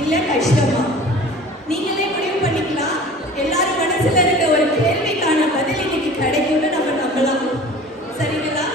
இல்ல கஷ்டமா? நீங்களே முடிவு பண்ணிக்கலாம். எல்லாரும் மனசுல இருக்க ஒரு கேள்விக்கான பதில் இன்னைக்கு கிடைக்கும்னு நம்ம நம்பலாம். சரிங்களா?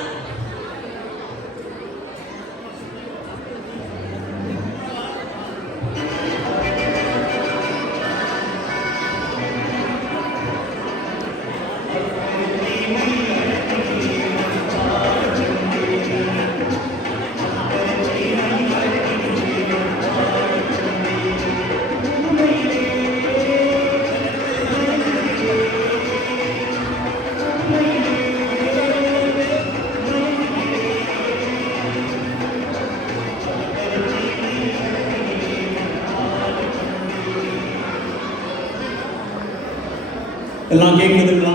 எல்லாம் கேட்குதுங்களா?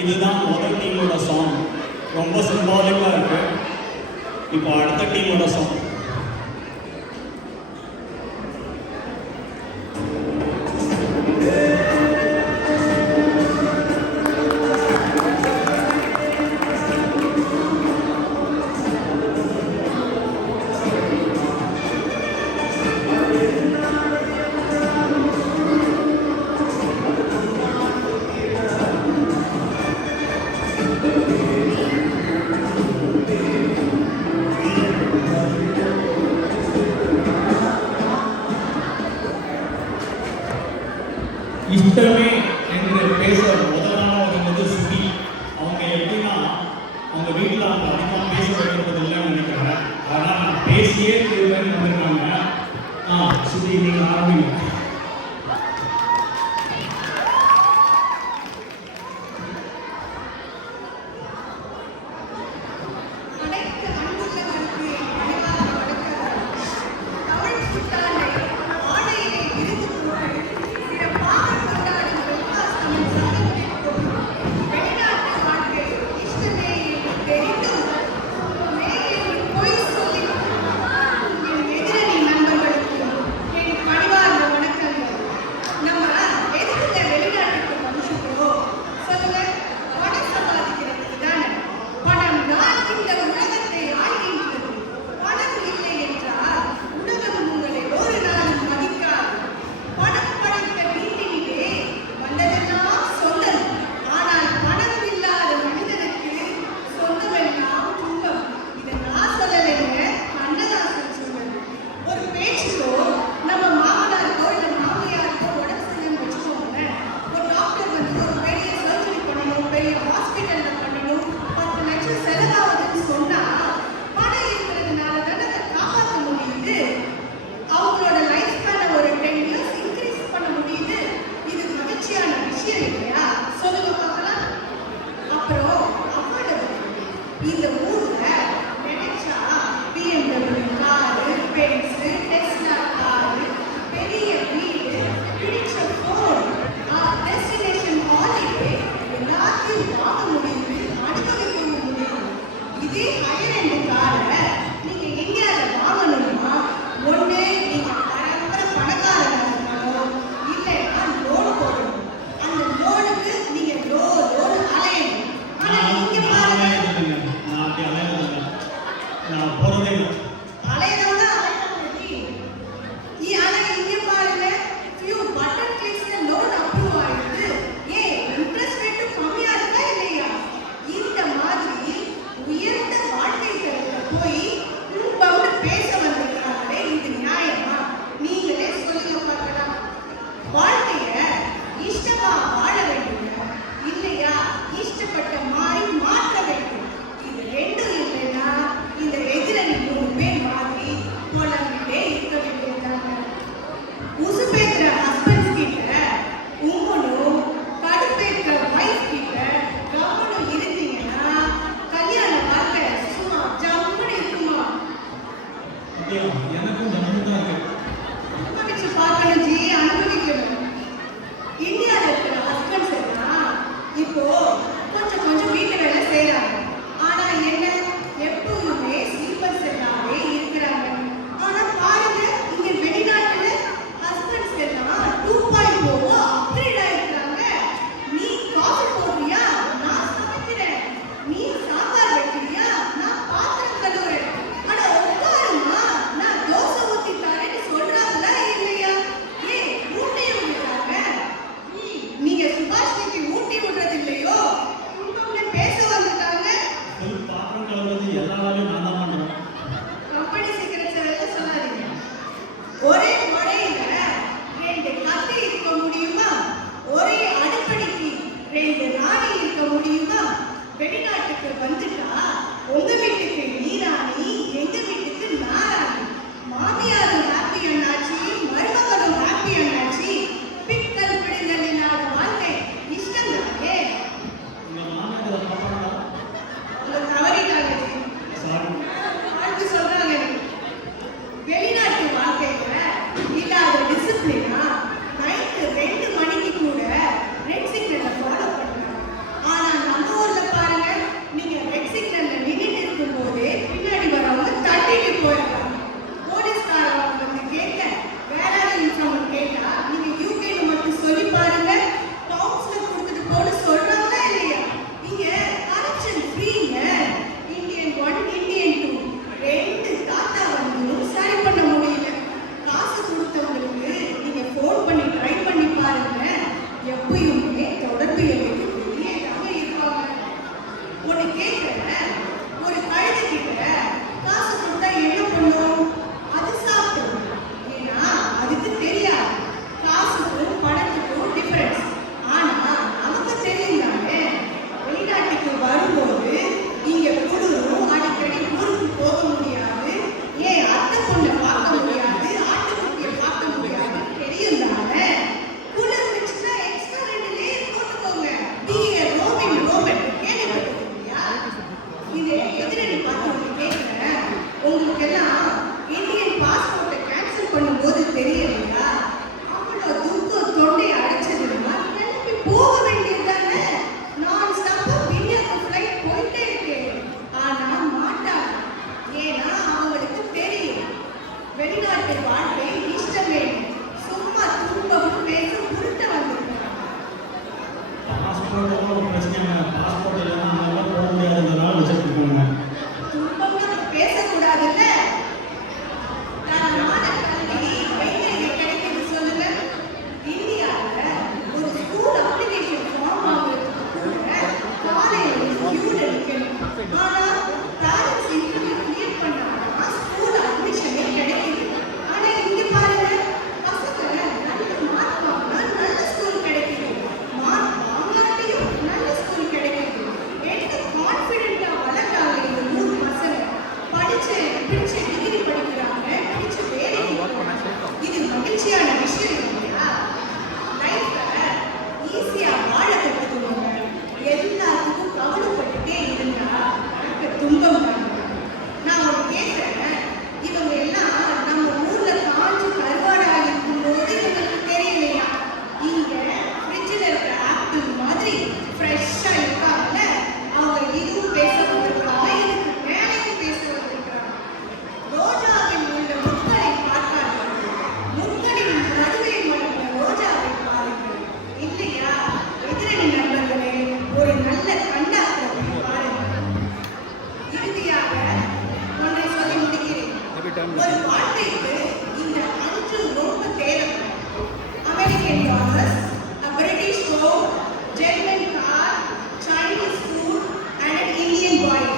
இதுதான் முதல் டீமோட சாங். ரொம்ப சிம்பாலிக்காக இருக்கு. இப்போ அடுத்த டீமோட சாங். இஷ்டமே என்று பேச முதலானவர் வந்து சுடி. அவங்க எப்படின்னா அவங்க வீட்டில் அவங்க அதிகமாக பேச வைக்கிறதில்லைன்னு நினைக்கிறாங்க. ஆனால் நான் பேசியே தீர்வேன்னு வந்திருக்காங்க. சுடி நீங்கள் ஆரம்பிங்க. என் பணிவார்ந்த முடியுமா? வெளிநாட்டுக்கு வந்துட்டா உங்க வீட்டுக்கு நீராணி, எங்க வீட்டுக்கு நாராணி. மாமியாரும் ஹாப்பி அண்ணாச்சி, மருமகளும் ஹாப்பி அண்ணாச்சி. பிக்கல் பிடுங்கல் இல்லாத வாழ்க்கை இஷ்டம் தானே? உங்க மாமியார் பாப்பாங்களா? அவங்க தவறிட்டாங்க. சாரி. வாழ்த்து சொல்றாங்க. வெளிநாட்டு வாழ்க்கையில இல்லாத டிசிப்ளினா நைட்டு 2 மணிக்கு கூட ரெட் சிக்னலை ஃபாலோ பண்றாங்க. ஆனா நம்ம ஊர்ல பாருங்க, நீங்க ரெட் சிக்னல்ல நின்னுட்டு இருக்கும்போது பின்னாடி வரவங்க தட்டிட்டு போயிடுறாங்க. போலீஸ்காரங்க வந்து கேட்க வேற இன்ஃபார்ம் கேட்டா நீங்க யூகேன்னு மட்டும் சொல்லி பாருங்க, பவுன்ஸ்ல கொடுத்துட்டு போட சொல்றாங்களா இல்லையா? இங்க கரப்ஷன் ஃப்ரீங்க. இந்தியன் 1 இந்தியன் 2 ரெண்டு தாத்தா வந்து சரி பண்ண முடியல. காசு கொடுத்தவங்களுக்கு நீங்க ஃபோன் பண்ணி ட்ரை பண்ணி பாருங்க, எப்பயுமே தொடர்பு எங்களுக்கு வெளியே தான் இருப்பாங்க. ஒன்று கேட்குறேன், ஒரு கழுதை கிட்ட காசு கொடுத்தா என்ன பண்ணும்? அது சாப்பிடும். ஏன்னா அதுக்கு தெரியாது காசுக்கும் பணத்துக்கும் டிஃபரன்ஸ். ஆனா நமக்கு தெரியும் தானே. வெளிநாட்டுக்கு வரும்போது இங்க குளிரும், அடிக்கடி ஊருக்கு போக முடியாது, ஏன் அத்தை பொண்ணை பார்க்க முடியாது, ஆட்டுக்குட்டியை பார்க்க முடியாது, தெரியும் தானே. குளிர் இருந்துச்சுன்னா எக்ஸ்ட்ரா 2 லேயர் போட்டுக்கோங்க. நீங்க ரோமன் கேள்விப்பட்டிருக்கீங்களா? இது எதிரணி பார்த்து கேட்குறேன், உங்களுக்கெல்லாம் இந்தியன் பாஸ்போர்ட்டை கேன்சல் பண்ணும்போது தெரியலையா? அவ்வளோ துக்கம் தொண்டையை அடைச்சதுன்னா கிளம்பி போக வேண்டியது தானே. நான் ஸ்டாப்பா இந்தியாவுக்கு ஃப்ளைட் போயிட்டே இருக்கேன். ஆனா மாட்டாங்க. ஏன்னா அவங்களுக்கு தெரியும் வெளிநாட்டு வாழ்க்கை இஷ்டமே. சும்மா துன்பமும் பேச உருட்ட வந்திருக்காங்க. பாஸ்போர்ட் ஒரு பிரச்சனை இல்லை. பாஸ்போர்ட் இல்லைன்னா அங்கெல்லாம் போக முடியாதுன்றதுனால வச்சுருக்காங்க. துன்பம்னு பேசக்கூடாதுல்ல. தரமான கல்வி எங்க கிடைக்குது சொல்லுங்க? இந்தியாவில் ஒரு ஸ்கூல் அப்ளிகேஷன் ஃபார்ம் வாங்குறதுக்கு கூட காலையில் கியூல நிற்கணும். ஆனா பேரண்ட்ஸ் இன்டர்வியூ கிளியர் பண்ணாங்கன்னா ஸ்கூல் அட்மிஷனே கிடைக்குது. ஆனா இங்க பாருங்க, பசங்க நல்ல மார்க் வாங்கினா நல்ல ஸ்கூல் கிடைக்குது, மார்க் வாங்காட்டியும் நல்ல ஸ்கூல் கிடைக்குது. என்ன கான்ஃபிடென்ட்டா வளர்றாங்க இந்த 3 பசங்க. படிச்சு பிடிச்ச டிகிரி படிக்கிறாங்க, பிடிச்ச வேலைக்கு போறாங்க. இது மகிழ்ச்சியான விஷயம் இல்லையா? லைஃப்ல ஈஸியா வாழ கத்துக்கணுங்க. எல்லாத்துக்கும் கவலைப்பட்டுட்டே இருந்தா எனக்கு துன்பம் தாங்க. நான் ஒன்று கேட்கிறேன், இவங்க எல்லாம் நம்ம ஊர்ல காஞ்சு கருவாடா இருக்கும்போது இவங்களுக்கு தெரியலையா? இங்க ஃப்ரிட்ஜில் இருக்கிற ஆப்பிள் மாதிரி ஃப்ரெஷ்ஷா இருக்காங்கல்ல. அவங்க இதுவும் பேச வந்திருக்காங்க, இதுக்கு மேலேயும் பேச வந்திருக்காங்க. ரோஜாவில் உள்ள முட்களை பார்க்காதீர்கள், முட்களின் நடுவே மலர்ந்த ரோஜாவை பாருங்கள். இல்லையா எதிரணி நண்பர்களே, ஒரு நல்ல கண்டாக்டரை பாருங்கள். இறுதியாக ஒன்றை சொல்லி முடிக்கிறேன். ஒரு வாழ்க்கைக்கு இந்த 5 ரொம்ப தேவை. American dollars, British home, German car, Chinese food and an Indian boy.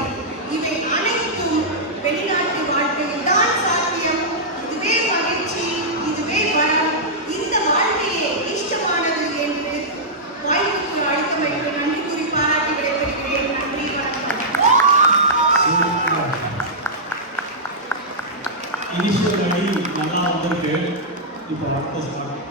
இவை அனைத்தும் வெளிநாட்டு வாழ்க்கையில் தான் சாத்தியம். இதுவே மகிழ்ச்சி, இதுவே வளம், இந்த வாழ்க்கையே இஷ்டமானது என்று வாய்ப்புக்கு அளித்தமைக்கு நன்றி கூறி பாராட்டி விடைபெறுகிறேன். நன்றி, வணக்கம். இனிஷியல் வழி நல்லா வந்திருக்கு. இப்போ அடுத்த ஸ்டார்ட்.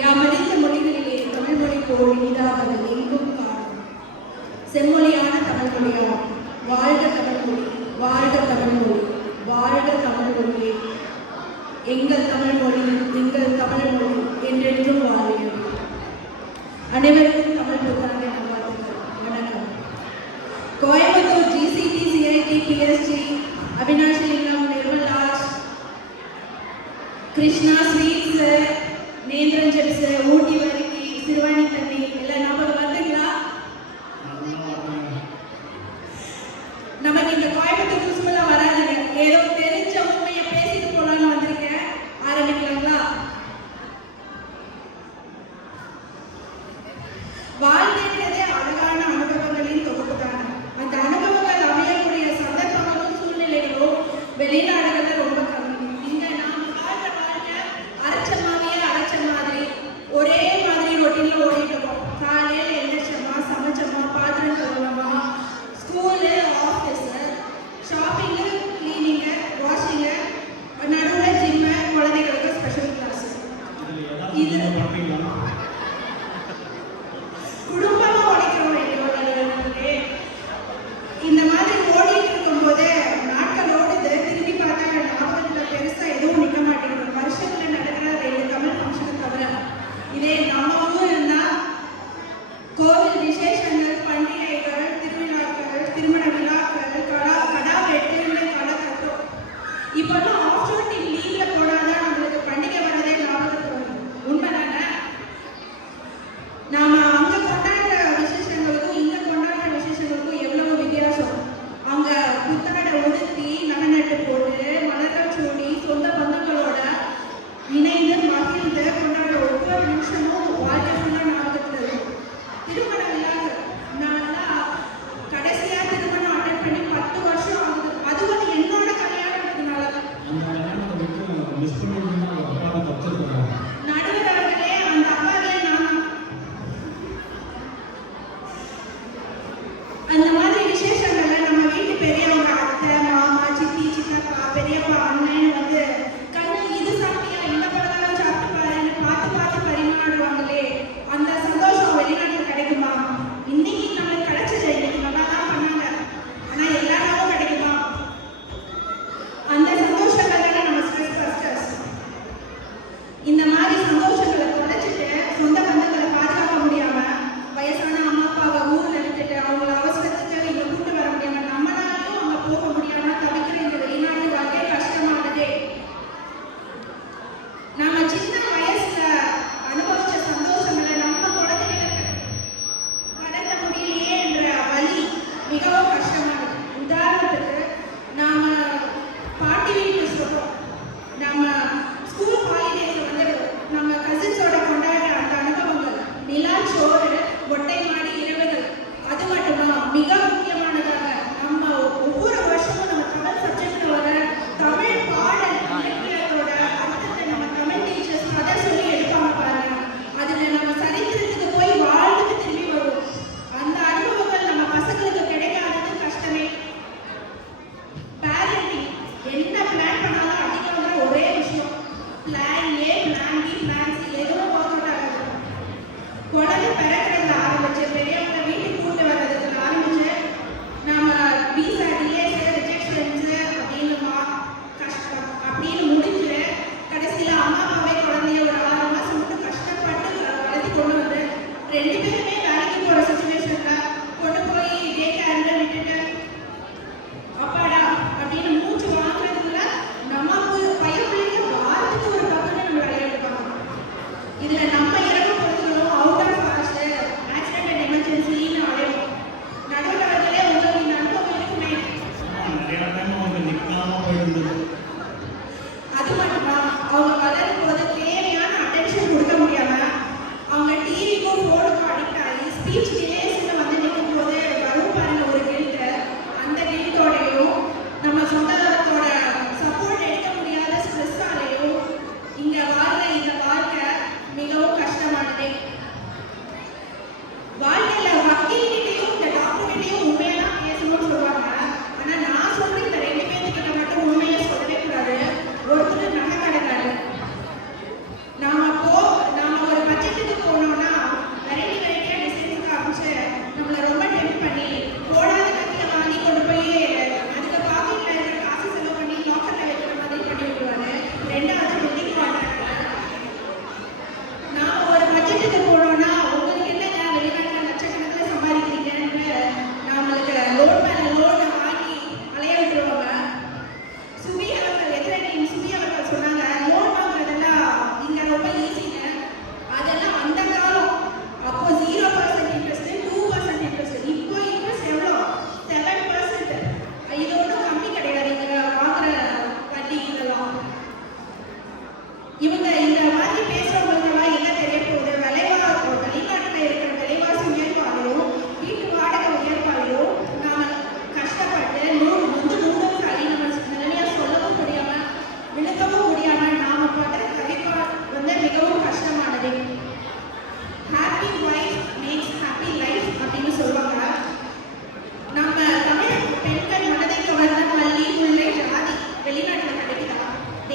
யாமறிந்த மொழிகளிலே தமிழ் மொழி போல் இனிதாவது எங்கும் காணும். செம்மொழியான தமிழ் மொழியாம். வாழ்க தமிழ் மொழி, வாழ்க தமிழ் மொழி, வாழ்க தமிழ் மொழியே. எங்கள் தமிழ் மொழி, எங்கள் தமிழ் மொழி என்றென்றும் வாழியது. அனைவருக்கும் தமிழ் புத்தாண்டு நல்வாழ்த்துக்கள். வணக்கம். Coimbatore GCT CIT PSG Avinash லிங்கம், நிர்மலாஷ், கிருஷ்ணா ஸ்வீட்ஸ், நேந்திரஞ்சன் சார், ஊட்டி வரைக்கு, சிறுவாணி தண்ணி எல்லாம் ஞாபகம் வந்துங்களா? நமக்கு இந்த கோயம்புத்தூர் புதுசுலாம் வராதுங்க. ஏதோ தெரிஞ்ச உண்மையை பேசிட்டு போலான்னு வந்திருக்கேன். ஆரம்பிக்கலாங்களா? வாழ்க்கை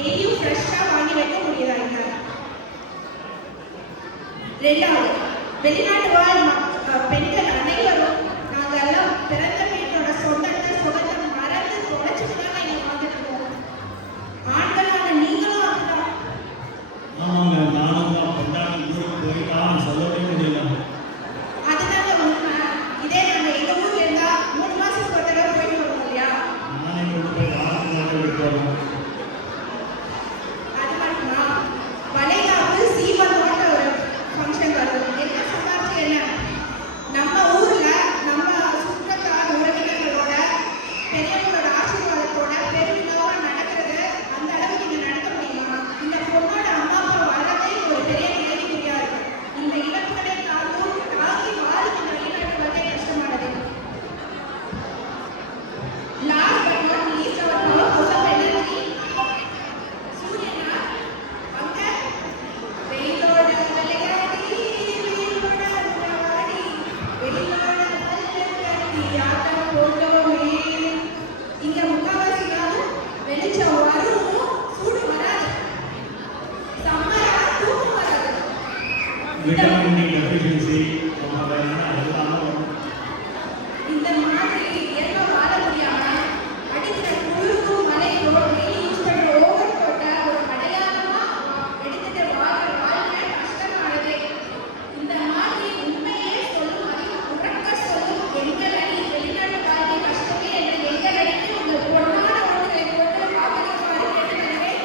டெய்லியும் ஃப்ரெஷ்ஷாக வாங்கி வைக்க முடியுதா இங்க? ரெண்டாவது, வெளிநாட்டு வாழ் பெண்கள் அனைவரும் நாங்கெல்லாம் பிறந்த வீட்டோட சொந்தத்தை சுகத்தை மறந்து தொலைச்சிட்டு தான் இங்க வாழ்ந்துட்டு இருக்கோம். ஆண்களான நீங்களும் அப்படிதான். ஆமாங்க, நானும் தான் பொண்டாட்டி ஊருக்கு போயிட்டான்னு சொல்லவே முடியல. அதுதாங்க உண்மை. இதே நாங்க எங்க ஊர்ல இருந்தா 3 மாசத்துக்கு ஒரு தடவை போயிட்டு வருவோம் இல்லையா? நானே கொண்டு போய் வாரத்துக்கு விட்டுருவோம். அது மட்டுமா, வளைகாப்பு சீமந்தோட ஒரு ஃபங்க்ஷன் வருது. என்ன சம்பாரிச்சு என்ன? நம்ம ஊர்ல நம்ம சுற்றத்தார் உறவினர்களோட பெரியவங்களோட ஆசீர்வாதத்தோட பெருவிழாவா நடக்கிறது அந்த அளவுக்கு இங்க நடக்க முடியுமா? இந்த பொண்ணோட அம்மா அப்பா வர்றதே ஒரு பெரிய கேள்விக்குறியா இருக்கு. இந்த இழப்புகளை தாங்கி வாழும் இந்த வெளிநாட்டு வாழ்க்கை கஷ்டமானது. Last but not least, our power house of energy சூரியனா அங்க வெயிலோட விளையாடி வெயிலோட விளையாடி வெயிலோட கட்டி ஆட்டம் போட்டோமே. இங்க முக்காவாசி நாள் வெளிச்சம் வரும், சூடு வராது, சம்மரா தூக்கம் வராது. விட்டமின் டி டெஃபிஷியன்சி அதெல்லாம் வரும். இந்த மாதிரி இயல்பா வாழ முடியாம அடிக்கிற குளிருக்கும் மழைக்கும் டெய்லி யூஸ் பண்ற ஓவர் கோட்டை ஒரு அடையாளமா எடுத்துட்டு வாழ்ற வாழ்க்கை கஷ்டமானது. இந்த மாதிரி உண்மையே சொல்லும் உறக்க சொல்லும் எங்கள் அணி வெளிநாட்டு வாழ்க்கை கஷ்டமே என்ற எங்கள் அணிக்கு உங்கள் பொன்னான ஒன்றை போட்டு பாதுகாப்பாக கேட்டுக்கிறேன்.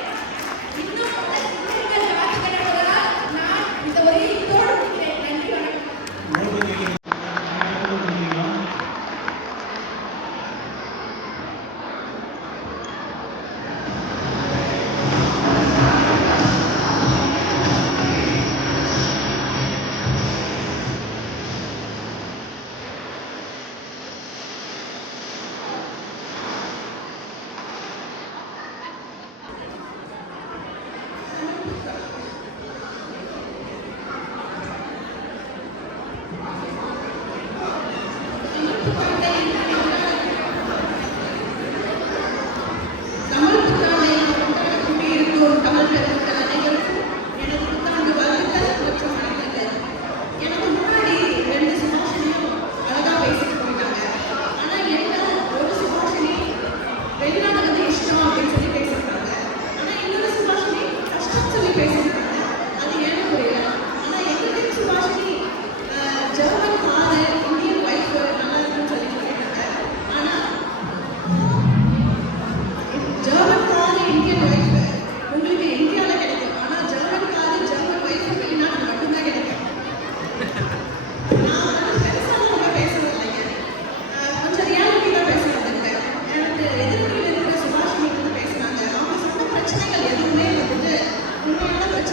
இன்னும் பல சிந்தனைகள் காத்துக்கிறவர்களா நான் இந்த ஒரு இதோடு முடிக்கிறேன். நன்றி, வணக்கம். ஓட்டு நீங்க தமிழ் புத்தாண்டை கொண்டாடிக் கொண்டிருக்கும் தமிழ் பெருமக்கள் அனைவருக்கும் எனது புத்தாண்டு வாழ்த்துக்கள் மற்றும் வணக்கங்கள். எனக்கு முன்னாடி 2 சுபாஷினியும் அழகா பேசிட்டு போயிட்டாங்க. ஆனா என்ன ஒரு சுபாஷினி வெளிநாடு வந்து இஷ்டம் அப்படின்னு சொல்லி பேசியிருக்காங்க. ஆனா இன்னொரு சுபாஷினி கஷ்டம் சொல்லி பேசியிருக்காங்க. அது ஏன்னு புரியல. ஆனா எங்க சுபாஷினி ஜெர்மன் காரு இந்தியன் ஒய்ஃப் நல்லா இருக்குன்னு சொல்லி சொல்லியிருக்காங்க. ஆனா ஜெர்மன் காரு இந்தியன் ஒய்ஃப் உங்களுக்கு இந்தியாவில் கிடைக்கும். ஆனால் ஜெர்மன் காரு ஜெர்மன் ஒய்ஃப் வெளிநாட்டில் மட்டும்தான் கிடைக்கும். நான் வந்து பெருசாக ஒன்றும் பேசுறது இல்லைங்க. கொஞ்சம் ரியாலிட்டி தான் பேச வந்திருக்கேன். எனக்கு எதிர்ப்புகள் இருக்கிற சுபாஷினி வந்து பேசுனாங்க. அவங்க சொன்ன பிரச்சனைகள் எதுவுமே வந்துட்டு உண்மையான பிரச்சனை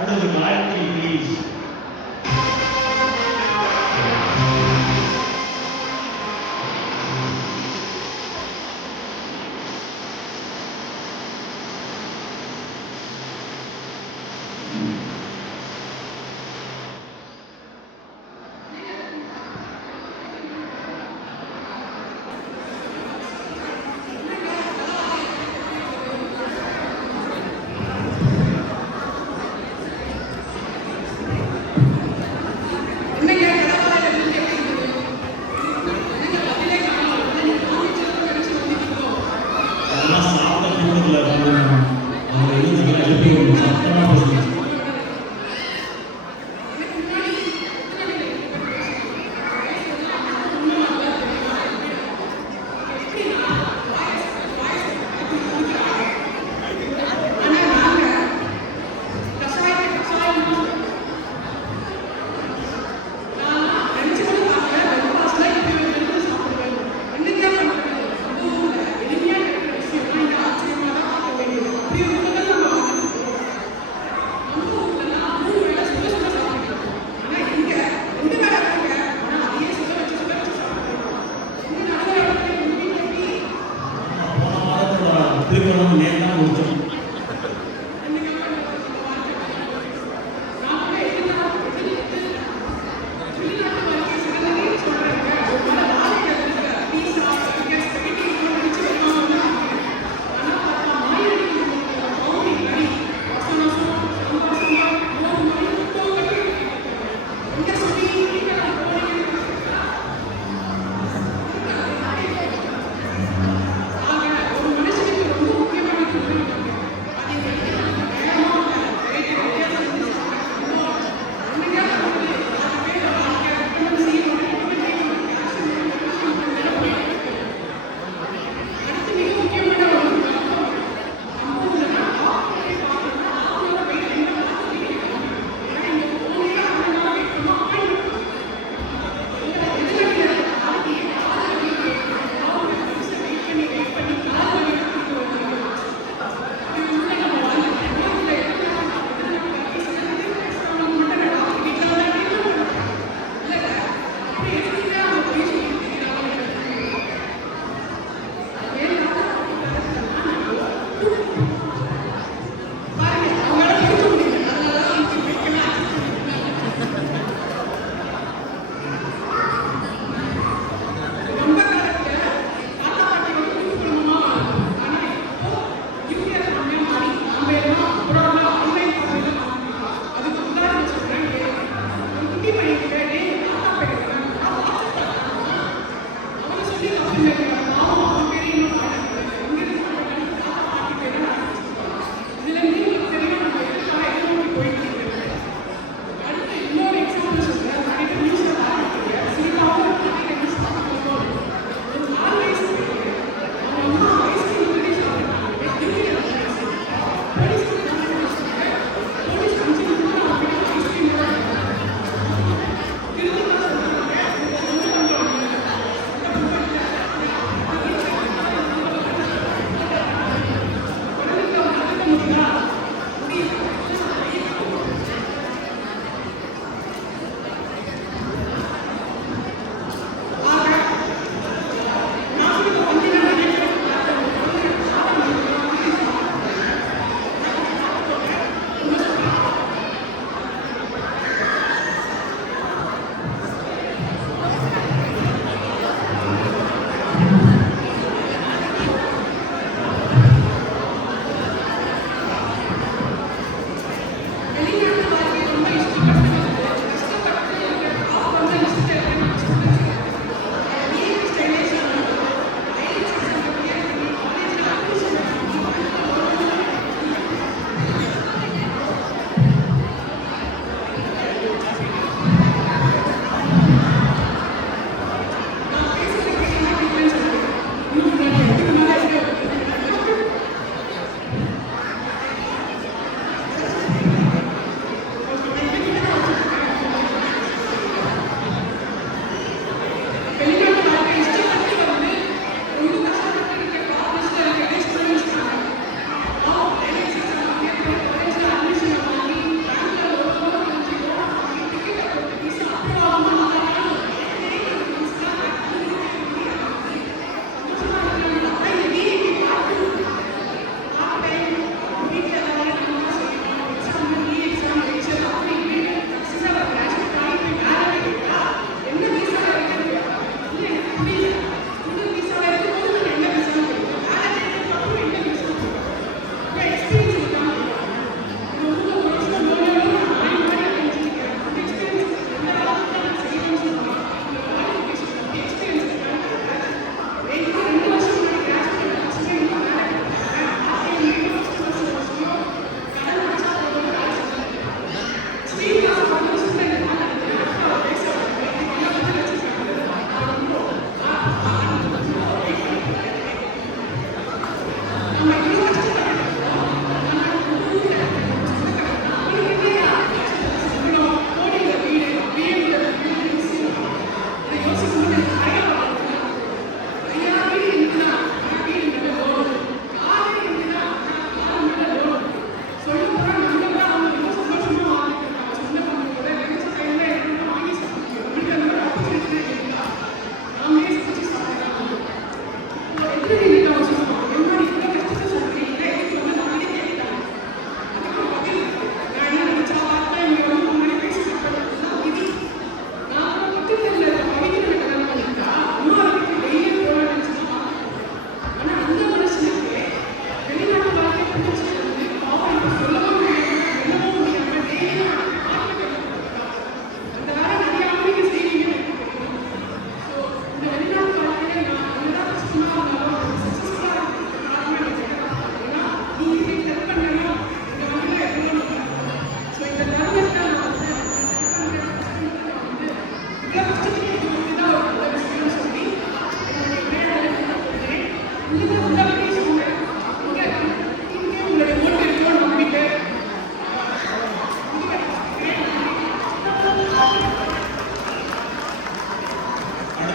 அடுத்தது காயத்ரி ப்ளீஸ்.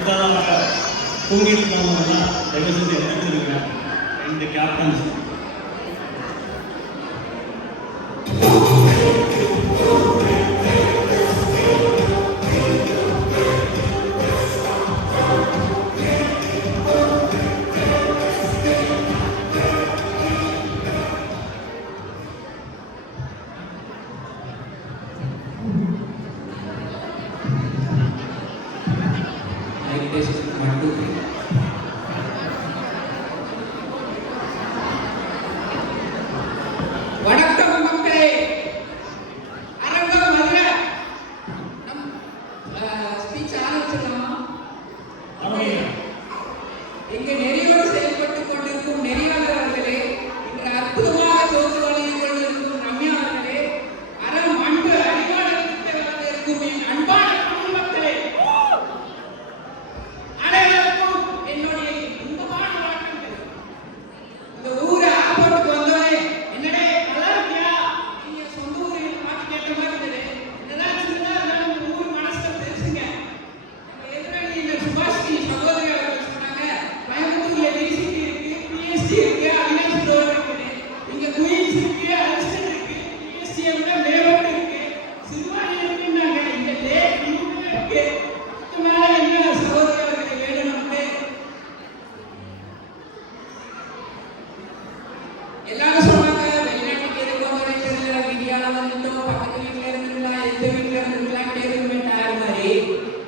அடுத்ததாக தூங்கிட்டு இருந்தவங்கலாம் தயவு செஞ்சு எடுத்துருங்க. 2 கேப்டன்ஸ் வணக்கம் மக்களே. அரங்கம் அல்ல. ஸ்பீச் ஆரம்பிச்சிடலாமா? இங்கு நெறியோடு செயல்பட்டுக் கொண்டிருக்கும் நெறியாளர் அவர்களே, இன்று அற்புதமாக தோற்று வழங்கிக் கொண்டிருக்கும் ரம்யா அவர்களே, அறம் அன்பு அறிவாளர்களுக்கு இருக்கும் என் அன்பான தமிழ் மக்களே, அனைவருக்கும் என்னுடைய இன்பமான வணக்கங்கள். இந்த ஊரை ஆப்போட்டுக்கு வந்தவனே, என்னடே நல்லா இருக்கியா? நீங்க சொந்த ஊரில் பார்த்து கேட்ட மாதிரி இருந்தது. என்னதான் சின்னதா இருந்தாலும் இந்த ஊர் மனசுல பெருசுங்க. நம்ம எதிராளி இந்த சுபாஷினி சகோதரி அவர்கள் சொன்னாங்க, கோயம்புத்தூர்ல டிசிடி இருக்கு, பிஎஸ்டி இருக்கு, அவினாஷ் ரோடு இருக்குது, இங்க குயின்ஸ் இருக்கு, அரிஸ்டன் இருக்கு, பிஎஸ்டியை விட மேலோடு இருக்கு, சிறுவாணி இருக்குன்னாங்க, இங்க லேக் வியூவே இருக்கு. இதுக்கு மேல என்ன சகோதரி அவர்களை வேணும் நமக்கு? எல்லாரும் சொன்னாங்க, வெளிநாட்டுக்கு எதுக்கு வந்தோடனே தெரியல, வீடியோல வந்துட்டோம், பக்கத்து வீட்டுல இருந்துருக்கலாம், எந்த வீட்டுல இருந்துருக்கலாம், கேட்கணுமே டயர் மாதிரி.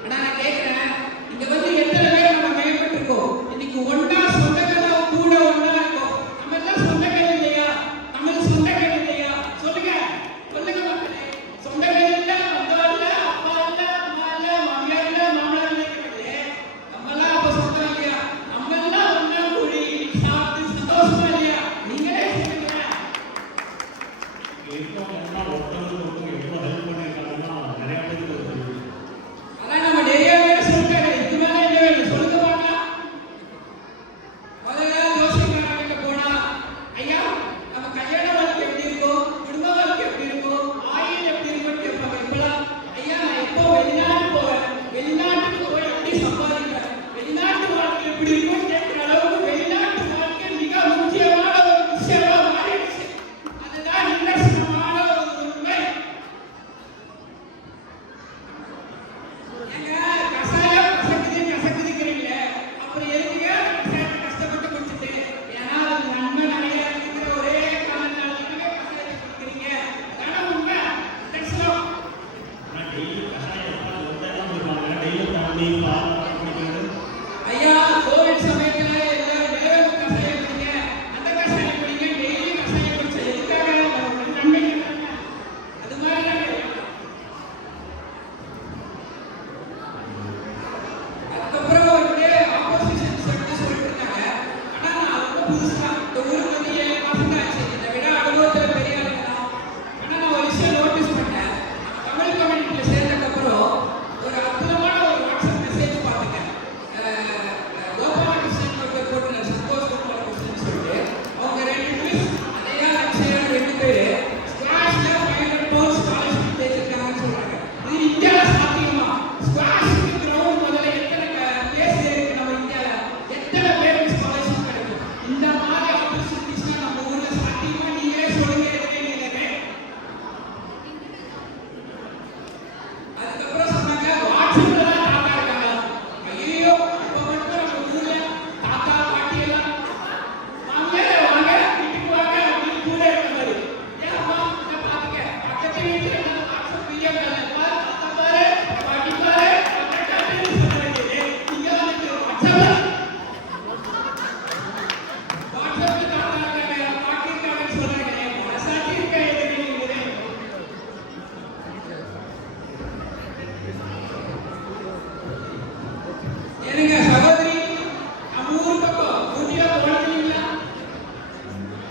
ஆனா நான் கேட்கிறேன், இங்க வந்து எத்தனை பேர் நம்ம மேம்பட்டிருக்கோம்? இன்னைக்கு ஒன்னா சொந்தங்கள் கூட ஒன்னா இருக்கோம். நம்ம எல்லாம் சொந்தங்கள் இல்லையா? தமிழ் சொந்தங்கள் இல்லையா? சொல்லுங்க சொல்லுங்க மக்களே. சொந்தங்கள் இல்ல, வந்தவர் இல்ல, அப்பா இல்ல, அம்மா இல்ல, மாமியார் இல்ல, மாமனார் இல்லைங்கிறீங்களே, நம்ம எல்லாம் அப்ப சொந்தம் இல்லையா? நம்ம எல்லாம் ஒன்னா கூடி சாப்பிட்டு சந்தோஷமா இல்லையா? நீங்களே சொல்லுங்க. இருக்கவங்கன்னா ஒருத்தவங்களுக்கு எவ்வளோ ஹெல்ப் பண்ணியிருக்காங்கன்னா நிறைய பேருக்கு தெரியும். அதான் நம்ம நிறைய பேர் சொல்லிட்டாரு, இது மேல என்ன வேணும் சொல்லுங்க பார்க்கலாம். முதல்ல ஜோசியக்காரங்கிட்ட போனா, ஐயா நம்ம கல்யாண வாழ்க்கை எப்படி இருக்கும், குடும்ப வாழ்க்கை எப்படி இருக்கும், ஆயுள் எப்படி இருக்கும்னு கேட்பாங்க. இப்பெல்லாம் ஐயா நான் எப்போ வெளிநாடு போவேன், வெளிநாட்டுக்கு போய் எப்படி சம்பாதிப்பேன், வெளிநாட்டு வாழ்க்கை எப்படி இருக்கும்னு கேட்கிற அளவுக்கு வெளிநாட்டு வாழ்க்கை மிக முக்கியமான ஒரு விஷயமா மாறிடுச்சு. அதுதான் நிதர்சனமான ஒரு உண்மை. ஏங்க கசாயம் கசக்குதுங்கிறீங்களே, அப்புறம் எதுக்குங்க கசாயத்தை கஷ்டப்பட்டு குடிச்சிட்டு? ஏன்னா அது நன்மை நிறைய இருக்கிற ஒரே காரணத்தால தானே கசாயத்தை குடிக்கிறீங்க. அதான உண்மை. நிதர்சனம். ஆனால் டெய்லி கஷாயம் ஒருத்தரம் இருப்பாங்க, டெய்லி தண்ணி பால் குடிக்கிறது. ஐயா கோவிட் சமயத்துல எல்லாரும் வேறொரு கசாயம் குடிங்க, அந்த கசாயம் குடிங்க, டெய்லி கசாயம் குடிச்சா எதுக்காக? நமக்கு நன்மைக்கு தானே. அது மாதிரி தானே. அதுக்கப்புறம் வந்து ஆப்போசிஷன் சொல்லிட்டு இருக்காங்க. ஆனா நான் ரொம்ப புதுசா இந்த ஊருக்கு வந்து 7 மாசம் தான் ஆச்சு. இதை விட அனுபவத்துல பெரிய ஆளுங்க தான். ஆனா நான் ஒரு விஷயம் நோட்டீஸ் பண்ணேன். தமிழ் கம்யூனிட்டியில சேர்ந்ததுக்கப்புறம் ஒரு அற்புதமான ஒரு வாட்ஸ்அப் மெசேஜ் பார்த்துங்க. கோபாலகிருஷ்ணன் ஒருத்தர் போட்டுருந்தார், சந்தோஷ் கோபாலகிருஷ்ணன் சொல்லிட்டு. அவங்க 2 மிஸ் அதையா அக்ஷயான்னு 2 பேரு ஸ்குவாஷ்ல 500 பவுண்ட் ஸ்காலர்ஷிப் தேய்ச்சிருக்காங்கன்னு சொல்றாங்க. இது இந்தியால சாத்தியமா? ஸ்குவாஷ்க்கு கிரவுண்ட் முதல்ல எத்தனை பிளேஸ் இருக்கு நம்ம இந்தியால? எத்தனை பேருக்கு ஸ்காலர்ஷிப் கிடைக்கும்? இந்த மாதிரி ஆப்பர்ச்சுனிட்டிஸ்லாம் நம்ம ஊர்ல சாத்தியமா? நீங்களே சொல்லுங்க. எதுவுமே இல்லைங்க. அதுக்கப்புறம் சொன்னாங்க வாட்ஸ்அப்ல தான் தாத்தா இருக்காங்க. ஐயோ இப்ப மட்டும் நம்ம ஊர்ல தாத்தா பாட்டி எல்லாம் மாமியாரே வாங்க வீட்டுக்கு வாங்க அப்படின்னு கூட இருக்க மாதிரி. ஏன் அம்மா இதை பாத்துக்க, பக்கத்து வீட்டுல இருந்தாலும் வாட்ஸ்அப் வீடியோ கால் பாரு, தாத்தா பாரு, பாட்டி பாரு, பக்கத்து காட்டுன்னு சொல்ல வேண்டியது. இங்க வந்துட்டு வாட்ஸ்அப்ல தாத்தா இருக்காங்க, பாட்டி இருக்காங்கன்னு சொல்றாங்க. மனசாட்சி இருக்கா எதுக்கு நீங்களே? ஏனுங்க சகோதரி, நம்ம ஊர் பக்கம் ஊட்டியா போனீங்களா?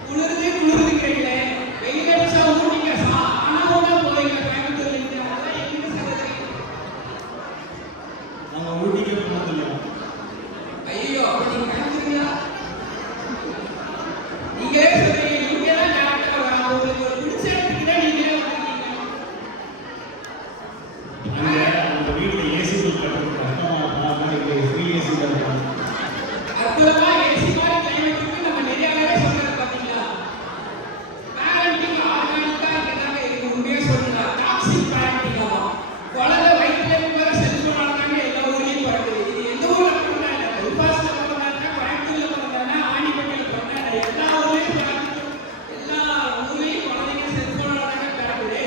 குளிருதுங்கிறீங்களே, வெயில் அடிச்சா ஊட்டிங்க ஆனா ஒண்ணா போறீங்க கோயம்புத்தூர்ல இருந்து. அதெல்லாம் எங்க சகோதரி? நாங்கள் ஊட்டிக்கே போனதில்லை. ஐயோ அப்ப நீங்க கலந்துருங்களா? நீங்களே சொல்றீங்க, நீங்க தான் டேரக்டா வரலாம். உங்களுக்கு ஒரு பிடிச்ச இடத்துக்கு தான் நீங்களே வந்திருக்கீங்க. அங்கே அந்த வீட்டில் ஏசி பில் கட்டுறது கஷ்டமாக இருந்தால் இங்கே ஃப்ரீ அற்புதமா ஏசி மாதிரி கிளைமேட்டுக்கு நம்ம நிறையாவே சொல்றது பாத்தீங்களா? பேரண்டிங் ஆர்கானிக்கா இருக்கிறதாங்க இருக்கு. உண்மையா சொல்லுங்க, டாக்ஸிக் பேரண்டிங் ஆகும். குழந்தை வயிற்றுல இருக்கிற செல்போனால தாங்க எல்லா ஊர்லயும் பிறகுது. இது எந்த ஊர்ல பிறந்தா இல்லை, பைபாஸ்ல பிறந்தாங்க, கோயம்புத்தூர்ல பிறந்தாங்க, ஆண்டிப்பட்டியில பிறந்தாங்க, எல்லா ஊர்லயும் பிறகுது. எல்லா ஊர்லயும் குழந்தைங்க செல்போனால தாங்க பிறகுது.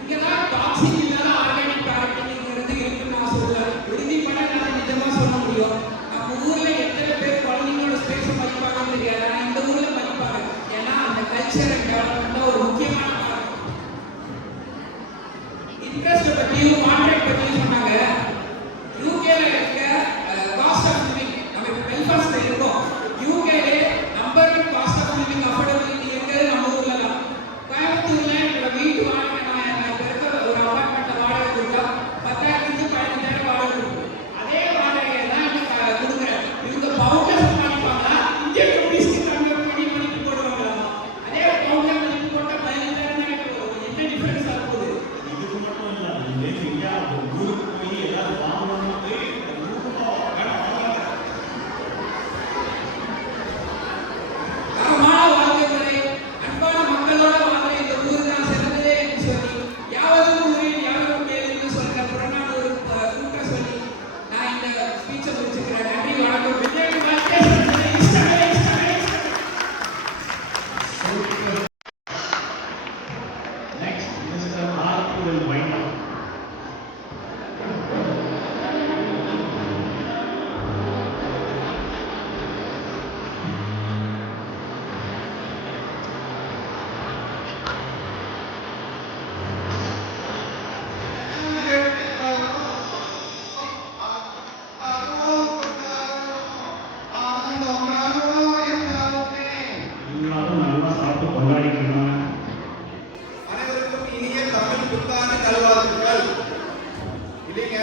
இங்கதான் டாக்ஸிக் இல்லாத ஆர்கானிக் பேரண்டிங்கிறது இருக்குன்னு நான் சொல்லுவேன். உறுதிப்பட நான் நிஜமா சொல்ல முடியும். நம்ம ஊர்ல எத்தனை பேர் குழந்தைங்களோட ஸ்பேஸை மதிப்பாங்கன்னு தெரியாது. ஆனா இந்த ஊர்ல மதிப்பாங்க. ஏன்னா அந்த கல்ச்சர் அண்ட் டெவலப்மெண்ட் ஒரு முக்கியமான காரணம். இன்ட்ரெஸ்ட் பத்தியும் கான்ட்ராக்ட் பத்தியும் சொன்னாங்க. யூகேல இருக்க காஸ்ட் ஆஃப் லிவிங், நம்ம இப்போ பெல்ஃபாஸ்ட்ல இருக்கோம். யூகேல number 1 cost of living affordability இருக்கிறது நம்ம ஊர்ல தான். கோயம்புத்தூர்ல என்னோட வீட்டு வாடகை நான் இப்போ இருக்க ஒரு அபார்ட்மெண்ட்ல வாடகை கொடுத்தா 10,000 to 15,000 வாடகை கொடுக்கும். அதே வாடகையை தான் கொடுக்குறேன். இவங்க பவுண்ட்ல சம்பாதிப்பாங்களா, இந்தியன் ருபீஸ்க்கு கன்வெர்ட் பண்ணி மதிப்பு போடுவாங்களாமா. அதே பவுண்ட்ல மதிப்பு போட்டால் 15,000 தானே வரும். என்ன டிஃபரன்ஸ் ஆக போகுது? இதுக்கு மட்டும் இல்லை, இந்தியா ஊருக்கு போய் ஏதாவது வாங்கணும்னா போய் தரமான வாழ்க்கை முறை, அன்பான மக்களோட வாழ்ற இந்த ஊர் தான் சிறந்ததே என்று சொல்லி, யாவரும் ஊரில் யாவரும் கேள்வின்னு சொல்ற புறநானூறு கூட்ட சொல்லி நான் இந்த ஸ்பீச்சை முடிச்சுக்கிறேன். நன்றி, வணக்கம். விஜய் வாழ்க்கை சிறந்தது. இஷ்டமே, இஷ்டமே, இஷ்டமே. Next, Mr. Arthur will wind up. எல்லாரும் நல்லா சாப்பிட்டு கொண்டாடிக்கணும். அனைவருக்கும் இனிய தமிழ் புத்தாண்டு நல்வாழ்த்துக்கள். இல்லைங்க,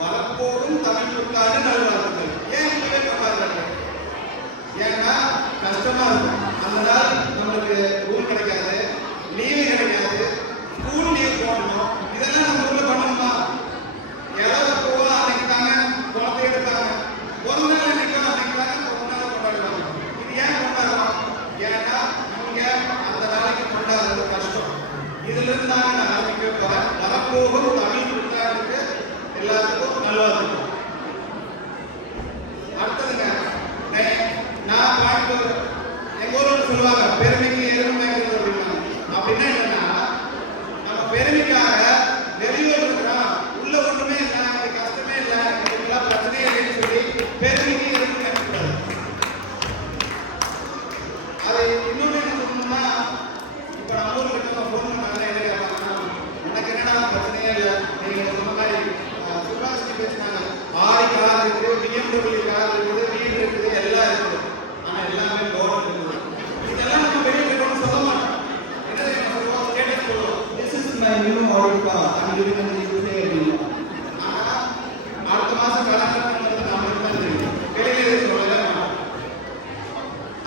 வரப்போகும் தமிழ் புத்தாண்டு நல்வாழ்த்துக்கள். ஏன் இப்பவே கொண்டாடுறாங்க? ஏன்னா கஷ்டமா இருக்கும். அந்த நாள் நம்மளுக்கு ரூல் கிடைக்காது, லீவு கிடைக்காது, ஸ்கூல் லீவ் போடணும். இதெல்லாம் நம்ம ஊர்ல பண்ணணுமா? யாராவது போவா அன்னைக்கு தாங்க குழந்தை எடுத்தாங்க, ஒரு நாள் நினைக்கும் அன்னைக்கு தாங்க ஒரு நாள் கொண்டாடுவாங்க. இது ஏன் கொண்டாடுறோம்? ஏன்னா இங்க அந்த நாளைக்கு கொண்டாடுறது கஷ்டம். இதுல இருந்து தாங்க நான் ஆரம்பிக்க போறேன். வரப்போகும் தமிழ் புத்தாண்டுக்கு எல்லாத்துக்கும் நல்வாழ்த்துக்கள். அடுத்ததுங்க, நான் பாட்டு எங்க ஊர்ல சொல்லுவாங்க, பெருமைக்கு எருமை மேய்க்கிறது அப்படின்னாங்க. அப்படின்னா என்னன்னா, நம்ம பெருமைக்காக வெளியூர் இருக்கிறோம், உள்ள ஒண்ணுமே இல்லை, எனக்கு கஷ்டமே இல்லை, எனக்குலாம் பிரச்சனையே இல்லைன்னு சொல்லி பெருமைக்கு எருமை மேய்க்கக்கூடாது. அது இன்னொன்று என்ன சொல்லணும்னா, இப்போ நம்ம ஊர்ல இருக்கவங்க ஃபோன் பண்ணாங்க, என்ன கேட்பாங்கன்னா, உனக்கு என்னடா பிரச்சனையே இல்லை, நீங்க சொன்ன மாதிரி சுபாஷி பேசினாங்க, ஆடி கார் இருக்குது, BMW கார் இருக்குது, வீடு இருக்குது, எல்லாம் இருக்குது. ஆனா எல்லாமே லோன் இருக்குது. இதெல்லாம் நம்ம வெளியே இருக்கணும்னு சொல்ல மாட்டோம். என்ன தெரியுமா சொல்லுவோம்? ஸ்டேட்டஸ் சொல்லுவோம், this is my new Audi car, I'm living in the USA அப்படின்னு. ஆனா அடுத்த மாசம் கடன் கட்டுறது நம்மளுக்கு தான் தெரியும். வெளியில சொல்லவே மாட்டோம்.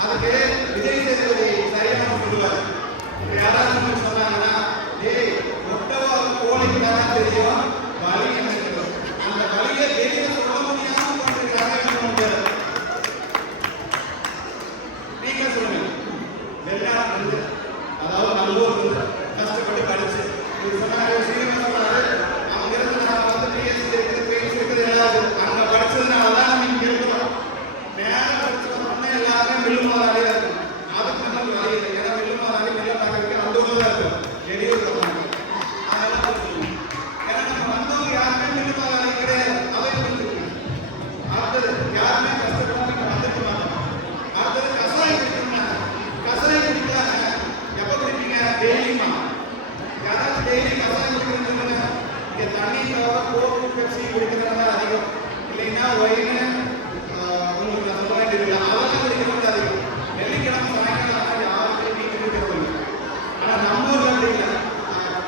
அதுக்கு விஜய் சேதுபதி சரியான சொல்லுவார். இப்போ யாராவது சொன்னாங்கன்னா, டேய் மொட்டவா கோழிக்கு தான் தெரியும் வலி எனக்கு, அந்த வலியை வெளியில சொல்ல முடியாம பண்ணிருக்காங்க. நீங்க சொல்லுங்க, வெளிநாடு வந்து அதாவது நல்லூர் வந்து கஷ்டப்பட்டு படிச்சு இது சொன்னாரு, சீனியர் சொன்னாரு, அவங்க இருந்து நான் வந்து பிஎஸ்சி இருக்குது, பிஎஸ்சி இருக்குது, எல்லாம் அங்க படிச்சதுனால தான் நம்ம இங்க இருக்கிறோம். நேரம் படிச்சவங்க எல்லாருமே விழுமாதாரியா இருக்கும். அதுக்கு நம்ம வழி இல்லை. ஏன்னா விழுமாதாரி வெளில பார்க்கறதுக்கு அந்த ஊர்ல தான் இருக்கும், வெளியூர் இருக்காங்க. அதெல்லாம் புரிஞ்சுக்கணும். ஏன்னா நம்ம வந்தவங்க யாருமே விழுமாதாரி கிடையாது, அதை புரிஞ்சுக்கணும். அடுத்தது யாருமே கஷ்டப்படாம இங்க வந்துக்க மாட்டோம். அடுத்தது கசாயம் குடிக்கணும். கசாயம் குடிக்கலாங்க. எப்ப குடிப்பீங்க? டெய்லியுமா? யாராச்சும் டெய்லி கசாயம் குடிக்கணும்னு சொல்லுங்க. இங்க தண்ணி தவிர கோக்கு பெப்சி குடிக்கிறதா அதிகம். இல்லைன்னா ஒயின்னு உங்களுக்கு நான் சொல்ல வேண்டியதில்லை, அதெல்லாம் குடிக்கிறது அதிகம். வெள்ளிக்கிழமை சாயங்காலம் ஆனால் யாருக்கும் வீட்டு குடிக்கிறது இல்லை. ஆனால் நம்ம ஊர்ல அப்படி இல்லை.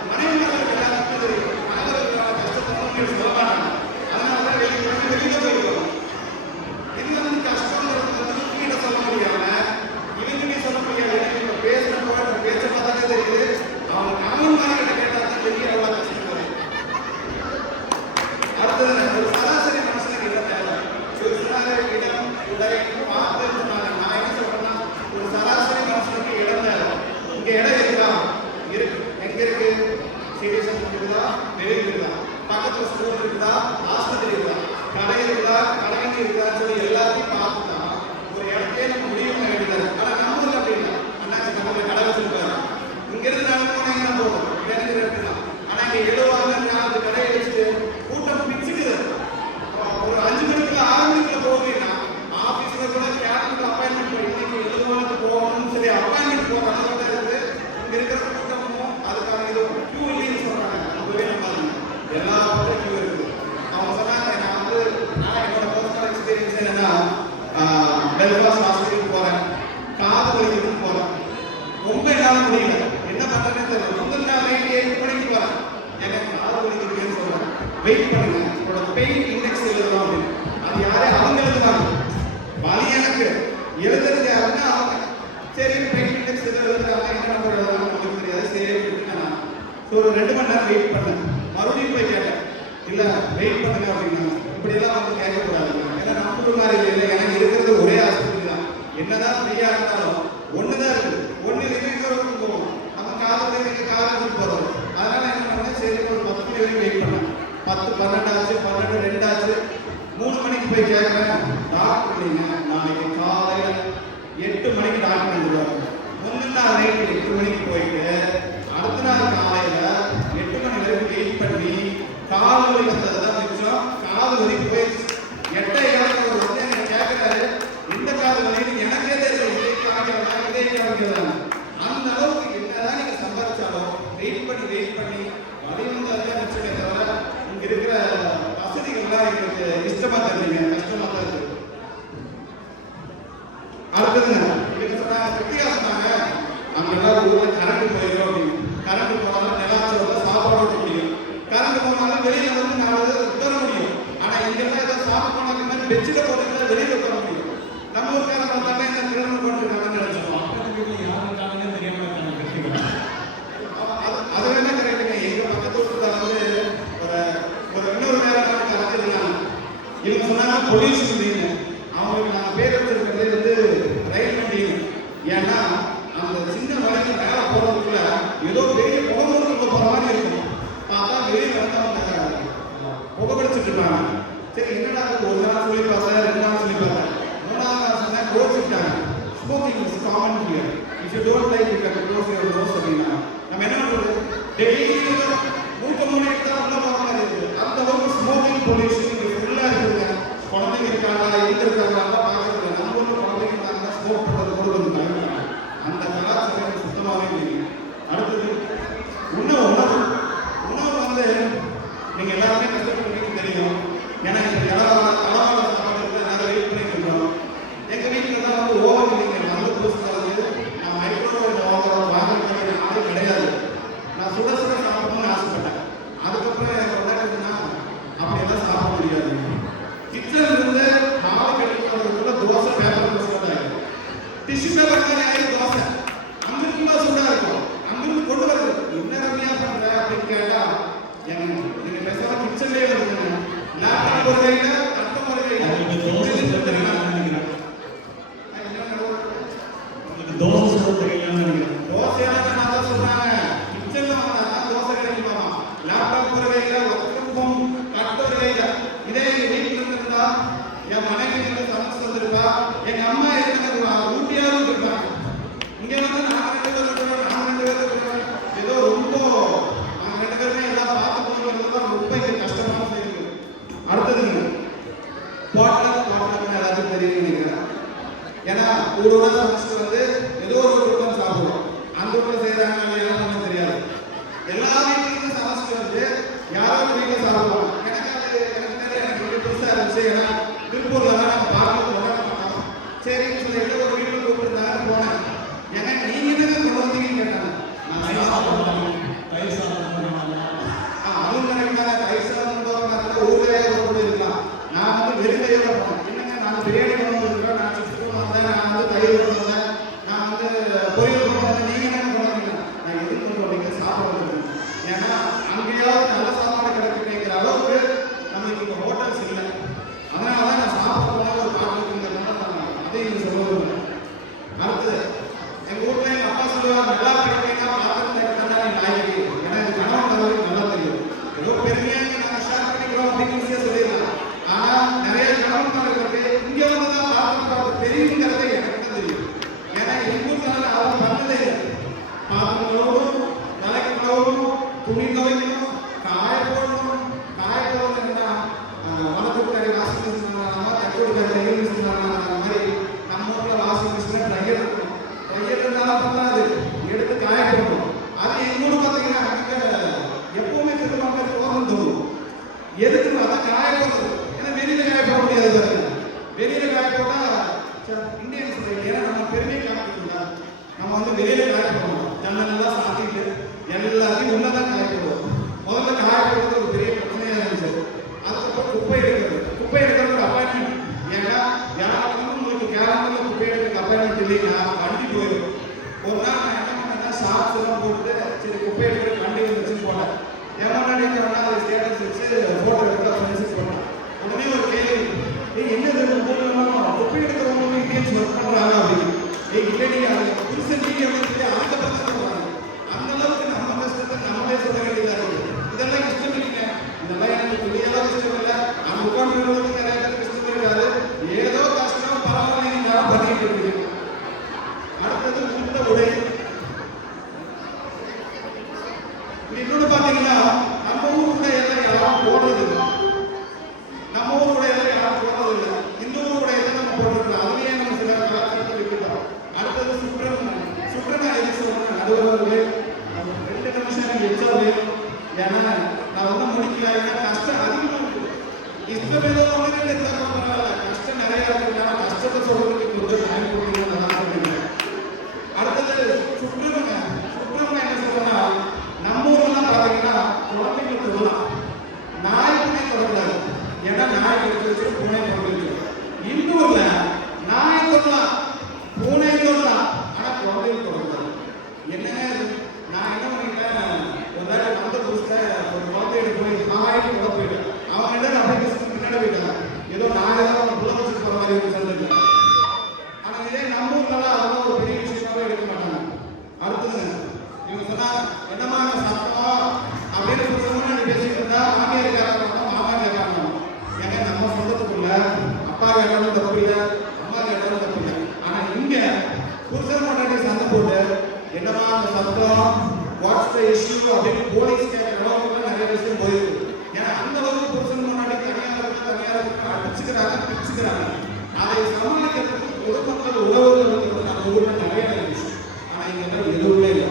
மனைவிமார்களுக்கு எல்லாருக்கும் தெரியும், கணவர்களுக்கான கஷ்டப்படணும்னு சொல்ல மாட்டாங்க. அதனால தான் வெள்ளிக்கிழமை வெளியில போயிடுவோம். இது வந்து கஷ்டங்கிறது வந்து வீட்டை சொல்ல முடியாம இவங்க சொல்ல முடியாது. இப்போ பேசுறப்ப பேச்ச பார்த்தாலே தெரியுது, அவங்க கணவன் மாதிரி கேட்டா தான் தெரியும் எவ்வளவு கஷ்டம். அடுத்தது ஒரு சராசரி மனுஷனுக்கு என்ன தேவை? பக்கத்துல ஸ்கூல் இருக்குதா, ஆஸ்பத்திரி இருக்குதா, கடை இருக்குதா, கடைகள் இருக்குதான்னு சொல்லி எல்லாத்தையும் பார்த்துட்டா ஒரு இடத்தையே நம்ம முடிவு பண்ண வேண்டியது. ஆனா நம்ம ஊர்ல அப்படின்னா அண்ணாச்சி பக்கத்துல கடை வச்சிருப்பாரு, இங்கிருந்து நடந்து போனீங்கன்னா போதும் இடத்துல இருக்கலாம். ஆனா இங்க 70 கடையை வச்சுட்டு கூட்டம் பிச்சுக்குது. ஒரு 5 மணிக்குள்ள 6 மணிக்குள்ள போவீங்கன்னா ஆபீஸ்ல கூட கேபிள் அப்பாயின்மெண்ட் இன்னைக்கு 70 போகணும்னு சொல்லி அப்பாயின்மெண்ட் போற அளவுக்கு இருக்கு. இங்க இருக்கிற கூட்டமும் அதுக்கான இது கியூ இல்லைன்னு சொல்றாங்க. அதுவே நம்ம எல்லா பக்கம் கியூ இருக்குது. அவங்க சொன்னாங்க, நான் என்னோட பர்சனல் எக்ஸ்பீரியன்ஸ் என்னன்னா பெல்ஃபாஸ்ட் ஹாஸ்பிட்டலுக்கு போறேன், காது வலிக்குதுன்னு போறேன், ரொம்ப என்னால முடியல, என்ன பண்றேன்னு தெரியல. முதல் நாள் நைட் 8 மணிக்கு போறேன், எனக்கு காது வலிக்குதுன்னு சொல்றேன், வெயிட் பண்ணுங்க உங்களோட பெயின் இண்டெக்ஸ் எழுதலாம் அப்படின்னு. அது யாரே அவங்க எழுதுறாங்க, வலி எனக்கு எழுதுறது யாருன்னா அவங்க. சரி பெயின் இண்டெக்ஸ் எழுதுறாங்க, என்ன பண்றது நமக்கு தெரியாது, சரி விட்டுட்டேன். ஸோ ஒரு 2 மணி நேரம் வெயிட் பண்ணேன், மறுபடியும் போய் கேட்டேன், இல்ல வெயிட் பண்ணுங்க அப்படின்னா. இப்படி எல்லாம் வந்து கேட்கக்கூடாது, ஏன்னா நம்ம மாதிரி இல்லை, எனக்கு இருக்கிறது ஒரே ஆஸ்பத்திரி தான். என்னதான் ஃப்ரீயா இருந்தாலும் ஒண்ணுதான் இருக்குது, ஒண்ணு இன்னொரு போகும், நம்ம காலத்துல நீங்க காலத்துக்கு போறோம். அதனால என்ன பண்ணேன், சரி ஒரு 10 மணி வரைக்கும் வெயிட் பண்ணேன். 10, 12 ஆச்சு, 12, 2 ஆச்சு, 3 மணிக்கு போய் கேட்கிறேன், டாக்டர் இல்லைங்க, நாளைக்கு காலையில 8 மணிக்கு டாக்டர் வந்துருவாங்க. முந்தின நாள் நைட்டு 8 மணிக்கு போயிட்டு அடுத்த நாள் காலையில 8 மணி வரைக்கும் வெயிட் பண்ணி கால் வலி வந்ததுதான் மிச்சம். காது வலி போயிடுச்சு. 8:00 ஒரு வந்து எனக்கு கேட்கிறாரு, இந்த காது வலின்னு எனக்கே தெரியல, இதே காமிக்கிறாங்க. அந்த அளவுக்கு என்னதான் நீங்க சம்பாதிச்சாலும் வெயிட் பண்ணி வலி வந்து அதுதான் மிச்சமே தவிர இங்க இருக்கிற வசதிகள்லாம் எங்களுக்கு இஷ்டமா தெரியல, கஷ்டமா தான் இருக்கு. அடுத்ததுங்க இதுக்கு சொன்னாங்க, கிருத்திகா சொன்னாங்க, நம்ம எல்லாரும் ஊர்ல கரண்ட் போயிடும் அப்படின்னு. கரண்ட் போனாலும் நிலாச்சோட சாப்பாடு ஓட்ட முடியும், கரண்ட் போனாலும் வெளியில வந்து 4 உட்கார முடியும். ஆனா இங்கெல்லாம் ஏதோ சாப்பிட்டு போனாங்க மாதிரி பெட்ஷீட்டை போட்டு வெளியில உட்கார முடியும். நம்ம ஊருக்கார பார்த்தாலே இந்த திருமணம் போட்டுருக்காங்கன்னு நினைச்சோம். யார் இருக்காங்கன்னு தெரியாம இருக்காங்க கிருத்திகா. அது வேணா கரெக்டுங்க. எங்க பக்கத்து வீட்டுல வந்து ஒரு இன்னொரு நேரம் கரெக்ட் இருந்தாங்க. இவங்க சொன்னாங்க பொல்யூஷன் அப்படின்னு. அவங்களுக்கு நாங்கள் பேர் வச்சிருக்கிறது வந்து ரயில் வண்டின்னு. ஏன்னா அந்த சின்ன வழிக்கு மேலே போகிறதுக்குள்ள ஏதோ பெரிய புகை போகிற மாதிரி இருக்கும். பார்த்தா வெளியில் வந்து அவங்க புகைப்பிடிச்சிட்டு இருக்காங்க. சரி என்னடா ஒரு நாள் சொல்லி பார்த்தேன், 2 நாள் சொல்லி பார்த்தேன், 3ஆவது நாள் சொன்னேன் கோச்சிட்டாங்க. Smoking is common here, if you don't like you can close your nose அப்படின்னா நம்ம என்ன பண்ணுறது, டெய்லி மூக்க மூணைக்கு தான் உள்ள போகிற மாதிரி இருக்குது. அந்த அளவுக்கு ஸ்மோக்கிங் பொல்யூஷன் இங்கே ஃபுல்லாக இருக்குதுங்க. குழந்தைங்க இருக்காங்களா, இருக்காங்களா பார்க்கறது. நம்ம ஊரில் குழந்தைங்க இருந்தாங்கன்னா ஸ்மோக் பண்ணுறது கூட கொஞ்சம் பயன்படுறாங்க. அந்த கலாச்சாரம் சுத்தமாகவே இல்லை. அடுத்தது உணவு வந்து நீங்கள் எல்லாருமே கஷ்டப்பட்டு தெரியும். ஏன்னா இந்த அளவான சாப்பாடு நாங்கள் வெயிட் பண்ணிட்டு இருக்கோம். எங்கள் வீட்டில் தான் வந்து ஓவன் நீங்கள் நல்ல புதுசாக நான் மைக்ரோவேவ் ஓவன் வாங்குறது நாளே கிடையாது. நான் சுட சாப்பிடணும்னு ஆசைப்பட்டேன். அதுக்கப்புறம் எனக்கு உடனேன்னா அப்படியெல்லாம் சாப்பிட முடியாது. கிச்சன்ல இருந்து மாவு கட்டிக்கிறதுக்குள்ள தோசை பேப்பர் தோசை ஆகிடும், டிஷ்யூ பேப்பர் மாதிரி ஆகிடும் தோசை. அங்கிருக்குமா சூடா இருக்கும், அங்கிருந்து கொண்டு வருது. என்ன ரம்மியா பண்ற அப்படின்னு கேட்டா, நீங்க பேசாம கிச்சன்லயே வருங்க, லேப்டாப் ஒரு கையில கட்டம் ஒரு கையில. தோசை சுட தெரியலன்னு நினைக்கிறேன். தோசையான நான் தான் சொன்னாங்க, கிச்சன்ல வந்தா தோசை கிடைக்குமா, லேப்டாப் ஒரு கையில ஒத்துக்கும் கட்ட ஒரு கையில. இதே எங்க வீட்டுல இருந்திருந்தா என் மனைவி வந்து சமைச்சு வந்திருப்பா, எங்க அம்மா இருந்தா ஊட்டியாவும் இருப்பாங்க. இங்க வந்து நாங்க 2 பேரும் ஏதோ ரொம்ப நாங்க 2 பேருமே எல்லாம் பார்த்து போகிறதுதான் ரொம்ப இங்க கஷ்டமான செய்யுது. அடுத்ததுங்க பாட்லக் எல்லாத்துக்கும் தெரியும் நினைக்கிறேன். ஏன்னா ஒரு சமைச்சு வந்து ஏதோ ஒரு கூட்டம் சாப்பிடுவோம். அந்த வீட்டில் செய்யறாங்க எல்லாம் தெரியாது. எல்லா வீட்லையும் சமைச்சு வந்து யாரோ ஒரு வீட்டில் சாப்பிடுவாங்க. எனக்கு புதுசா இருந்துச்சு. ஏன்னா திருப்பூர்ல தான் நம்ம பார்க்க மாட்டோம். சரின்னு சொல்லிட்டு ஒரு வீட்டில் கூப்பிட்டுருந்தாரு, போனேன். ஏன்னா நீங்க என்ன கொண்டு வந்தீங்கன்னு கேட்டாங்க. நான் சாப்பிடுவேன், தயிர் சாதம் அவங்க நினைக்கிறாங்க தயிர் சாதம் ஊரே இருக்கலாம். நான் வந்து வெறுங்கையோட போனேன். என்னங்க நான் பிரியாணி கொண்டு வந்துருக்கேன், நான் சிப்ஸ் கொண்டு வந்தேன், நான் வந்து தயிர் கொண்டு வந்தேன், நான் வந்து பொரியல் கொண்டு வந்தேன், நீங்க என்ன கொண்டு வந்தீங்க? நான் எது கொண்டு வந்தீங்க? சாப்பிட. ஏன்னா அங்கேயாவது நல்ல சாப்பாடு கிடைக்குங்கிற அளவுக்கு நம்மளுக்கு இப்போ ஹோட்டல்ஸ் இல்லை. அதனாலதான் நான் சாப்பிட போன ஒரு பாட்டுங்கிறதுனால அதையும் சொல்லுவேன். அடுத்தது எங்க ஊர்ல எங்க அப்பா சொல்லுவாங்க, நல்லா கிடைக்கா பாத்திரம் நாய்க்கு. ஏன்னா எங்க கணவன் நல்லா தெரியும். ஏதோ பெருமையாக நாங்கள் வரும் அப்படின்னு ஈஸியா சொல்லிடலாம். ஆனா நிறைய கவனமானவர்களுக்கு இங்க வந்து தான் பாத்திரம் தெரியுங்கிறதே எனக்கு தான் தெரியும். ஏன்னா எங்கூர்னால அவன் பண்ணதே இல்லை. பாத்திரம் கழுவணும், தலைக்கு கழுவணும், துணி துவைக்கணும், காய போடணும். காய போடணும்னா வளர்த்துக்காரி வாஷிங் மிஷின் தட்டுக்காரி மிஷின் அந்த மாதிரி நம்ம ஊர்ல வாஷிங் மிஷின் ட்ரையர் இருக்கும். ட்ரையர் இருந்தாலும் பண்ணாது, எடுத்து காய போடணும். அது எங்க ஊர் பார்த்தீங்கன்னா எப்பவுமே திரும்ப போகணும் தோணும். எதுக்கு அதான் காய போடுறது. ஏன்னா வெளியில காய போட முடியாது பாருங்க. வெளியில காய போட்டா இந்தியன் சொல்றீங்க. ஏன்னா நம்ம பெருமையை காமிக்கணும்ல. நம்ம வந்து வெளியில காய போடணும். ஜன்னல்லாம் சாத்திட்டு எல்லாத்தையும் உள்ளதான் காய போடுவோம். முதல்ல காய போடுறது ஒரு பெரிய பிரச்சனையா இருந்துச்சு. அதுக்கப்புறம் குப்பை எடுக்கிறது. குப்பை எடுக்கிறது ஒரு அப்பாயின்மெண்ட். ஏன்னா யாருக்கும் உங்களுக்கு கேரளத்துல குப்பை எடுக்கிறதுக்கு அப்பாயின்மெண்ட் இல்லைன்னா வண்டி போயிடும். ஒரு நாள் நான் என்ன பண்ணேன்னா ஷார்ட்ஸ் எல்லாம் போட்டு சரி குப்பை எடுக்கிற வண்டி வந்துச்சுன்னு போனேன். எவனாடி அதை ஸ்டேட்டஸ் வச்சு போட்டோ எடுத்து மெசேஜ் பண்ணேன். உடனே ஒரு கேள்வி, என்னது குப்பை எடுக்கிறவங்க இந்தியன்ஸ் ஒர்க் பண்றாங்க அப்படின்னு. இல்லடி அது புருஷன் நீங்க வந்து அதுக்கப்புறம் தான் சொல்றாங்க. அந்த அளவுக்கு நம்ம கஷ்டத்தை நம்மளே சொல்ல வேண்டியதா இருக்கு. இதெல்லாம் இஷ்டம் இல்லைங்க. இதெல்லாம் எனக்கு துணியெல்லாம் இஷ்டம் இல்லை. அந்த உட்காந்து நிறைய பேருக்கு இஷ்டம் இருக்காது. ஏதோ கஷ்டம் பரவாயில்ல நான் பண்ணிட்டு இருக்கேன். அடுத்தது உள்ள உடை. இன்னொன்று பார்த்தீங்கன்னா நம்ம ஊர் உடையெல்லாம் யாரும் போடுறது இல்லை. நம்ம ஊர் உடையெல்லாம் யாரும் போடுறது இல்லை. இந்த ஊர் உடையெல்லாம் நம்ம போடுறது. அதுலயே நம்ம சில கலாச்சாரத்தை விட்டுட்டோம். அடுத்தது சுற்றணும். சுற்றணும் எது சொல்லணும் அது ஒரு 2 நிமிஷம் எனக்கு எச்சா வேணும். ஏன்னா நான் வந்து முடிக்கல. கஷ்டம் அதிகமாக இருக்கு. இஷ்டம் ஏதோ ஒன்று இருந்தால் கஷ்டம் நிறைய இருக்குனால கஷ்டத்தை சொல்றதுக்கு கொஞ்சம் டைம் கொடுக்கணும்னு நான் சொல்றேன். அடுத்தது சுற்றுங்க. சுற்றுங்க என்ன சொல்றேன்னா நம்ம ஊர்லாம் பார்த்தீங்கன்னா குழந்தைங்களுக்கு சொல்லலாம் நாய் பூனை தொடக்கூடாது. ஏன்னா நாய் கொடுத்து பூனை தொடர்ந்து. இந்த ஊர்ல நாய் தொடலாம், பூனை தொடலாம், ஆனா குழந்தைகள் தொடக்கூடாது. என்னங்க நான் என்ன பண்ணிட்டேன், ஒரு வேலை வந்த புதுசுல ஒரு குழந்தைய போய் நாய்க்கு கூட போயிட்டேன். அவங்க என்ன அப்படியே பின்னாடி போயிட்டாங்க. ஏதோ நாய் தான் புள்ள வச்சுட்டு போற மாதிரி சொல்லிட்டு. ஆனா இதே நம்ம ஊர்லாம் அதெல்லாம் ஒரு பெரிய விஷயமாவே எடுக்க மாட்டாங்க. அடுத்தது இவங்க சொன்னா என்னமா சத்தம் அப்படின்னு முன்னாடி பேசிட்டு இருந்தா மாமியார் கேட்கறாங்க, மாமா கேட்கறாங்க. ஏங்க நம்ம சொந்தத்துக்குள்ள அப்பா கேட்டாலும் தப்பு இல்லை, அம்மா கேட்டாலும் தப்பு இல்லை. ஆனா இங்க புருஷன் முன்னாடி சண்டை போட்டு என்னமா அந்த சத்தம், வாட்ஸ் த இஷ்யூ அப்படின்னு போலீஸ் கேட்கிற அளவுக்கு நிறைய விஷயம் போயிருக்கு. ஏன்னா அந்த அளவுக்கு புருஷன் முன்னாடி தனியார் அடிச்சுக்கிறாங்க, பிடிச்சுக்கிறாங்க. அதை சமாளிக்கிறதுக்கு பொதுமக்கள் உறவுகள் நம்ம ஊர்ல நிறைய இருந்துச்சு. ஆனா இங்க எதுவுமே இல்லை.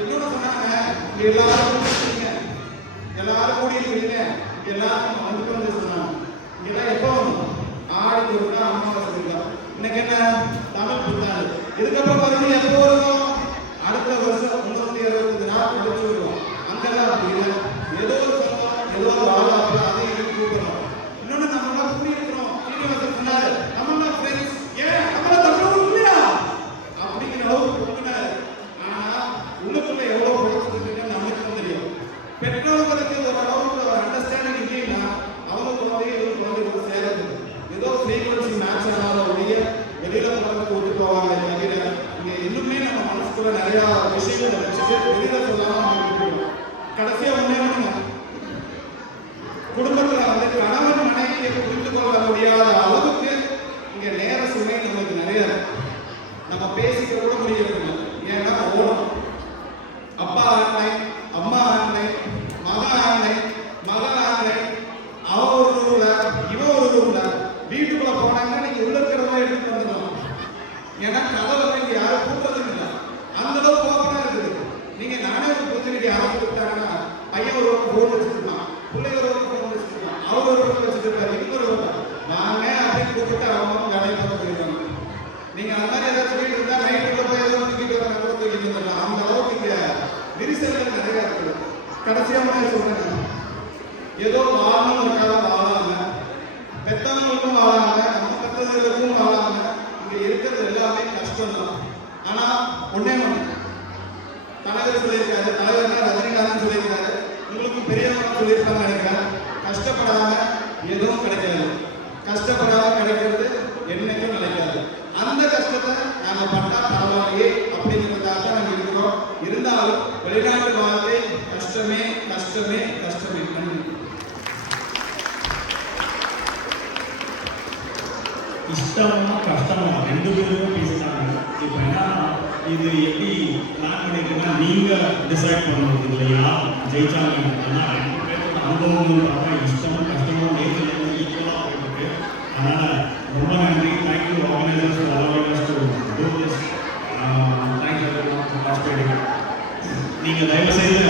இன்னொன்னு சொன்னாங்க, எல்லாரும் கூடி இருக்கிறீங்க, எல்லாரும் வந்து சொன்னாங்க. இதெல்லாம் எப்போ ஆடி கொடுத்தா அமாவாசை இருக்கலாம். இன்னைக்கு என்ன தமிழ் புத்தாண்டு. இதுக்கப்புறம் மறுபடியும் எப்போ வரும்? அடுத்த வருஷம் 365 நாள் கழிச்சு வருவோம். அங்கெல்லாம் அப்படி இல்லை. ஏதோ ஒரு சொல்லுவோம், ஏதோ ஒரு ஆளாக அதையும் இது கூப்பிடணும். இன்னொன்று நம்மளாம் கூடி இருக்கிறோம். சீனிவாசன் சொன்னாரு, நம்ம ஃப்ரெண்ட்ஸ் ஏன் நம்மள தமிழ் இல்லையா அப்படிங்கிற அளவுக்கு கொடுக்கினாரு. ஆனா உள்ளுக்குள்ள எவ்வளவு கொடுத்துருக்குன்னு நம்மளுக்கு தெரியும். பெற்றோர்களுக்கு ஒரு அளவுக்கு ஒரு அண்டர்ஸ்டாண்டிங் இல்லைன்னா அவங்க குழந்தைய குழந்தைகள் சேரது ஏதோ ஃப்ரீக்வன்சி மேட்ச் ஆனால ஒழிய வெளியில குழந்தைக்கு விட்டு போவாங்க. தவிர இங்க இன்னுமே நம்ம மனசுக்குள்ள நிறைய விஷயங்களை வச்சுட்டு வெளியில சொல்லாம நம்ம விட்டுருவோம். கடைசியா ஒண்ணே ஒண்ணுங்க, குடும்பத்துல வந்து கணவன் மனைவியை புரிந்து கொள்ள முடியாத அளவுக்கு இங்க நேர சுமை நமக்கு நிறைய நம்ம பேசிக்க கூட முடியறது. ஏன்னா ஓடும் அப்பா ஆன்லைன், அம்மா ஆன்லைன், மகா ஆன்லைன், மகள் ஆன்லைன், அவ ஒரு ரூம்ல இவ ஒரு ரூம்ல. வீட்டுக்குள்ள போனாங்கன்னா நீங்க உள்ள இருக்கிறவங்க எடுத்து வந்துடலாம். ஏன்னா கதவை இங்க யாரும் கூப்பிடுறது இல்லை. அந்த அளவுக்கு ஓப்பனா இருக்குது. நீங்க நானே ஒரு புதுக்கு யாரும் கூப்பிட்டாங்கன்னா பையன் ஒரு போன் வச்சுருக்கலாம், பிள்ளைங்க ஒரு போன் வச்சுருக்கலாம், அவர் ஒரு போன் வச்சுருக்காரு, இன்னொரு வாங்க அப்படின்னு கூப்பிட்டு அவங்க வேலையை பார்த்து போயிருக்காங்க. நீங்க அந்த மாதிரி ஏதாவது சொல்லிட்டு இருந்தா நைட்டுக்குள்ள போய் ஏதோ தூக்கிட்டு வர கூட தூக்கிட்டு வந்துடலாம். அந்த அளவுக்கு இங்க விரிசல்கள் நிறைய இருக்குது. கடைசியா சொல்றேன், ஏதோ வாழணும் ஒரு காலம் வாழாங்க, பெற்றவங்களுக்கும் வாழாங்க, நம்ம பெற்றவர்களுக்கும் வாழாங்க. இங்க இருக்கிறது எல்லாமே கஷ்டம் தான். ஆனா ஒன்னே ஒண்ணு தலைவர் சொல்லியிருக்காரு, தலைவர்னா ரஜினிகாந்த் சொல்லியிருக்காரு, உங்களுக்கும் பெரியவங்க சொல்லியிருக்காங்க நினைக்கிறேன். கஷ்டப்படாம எதுவும் கிடைக்காது, கஷ்டப்படாம கிடைக்கிறது என்னைக்கும் நினைக்காது. அந்த கஷ்டத்தை நாங்க பட்டா பரவாயில்லையே அப்படிங்கிறதுக்காக நாங்க இருக்கிறோம். இருந்தாலும் வெளிநாட்டு வாழ்க்கை கஷ்டமே கஷ்டமே கஷ்டமே. நன்றி. இஷ்டமா கஷ்டமா ரெண்டு பேருமே பேசிட்டாங்க. இப்போ என்ன இது எப்படி பிளான் பண்ணிருக்கீங்கன்னா நீங்க டிசைட் பண்ணணும் இல்லையா ஜெயிச்சாங்க. ஏன்னா ரெண்டு பேரும் அனுபவங்கள் பார்த்தா இஷ்டமும் கஷ்டமும் நேரில் ஈக்குவலாக போயிருக்கு. அதனால ரொம்ப நன்றி. Thank you organisers for allowing us to do this. Thank you very much for participating. நீங்கள் தயவு செய்து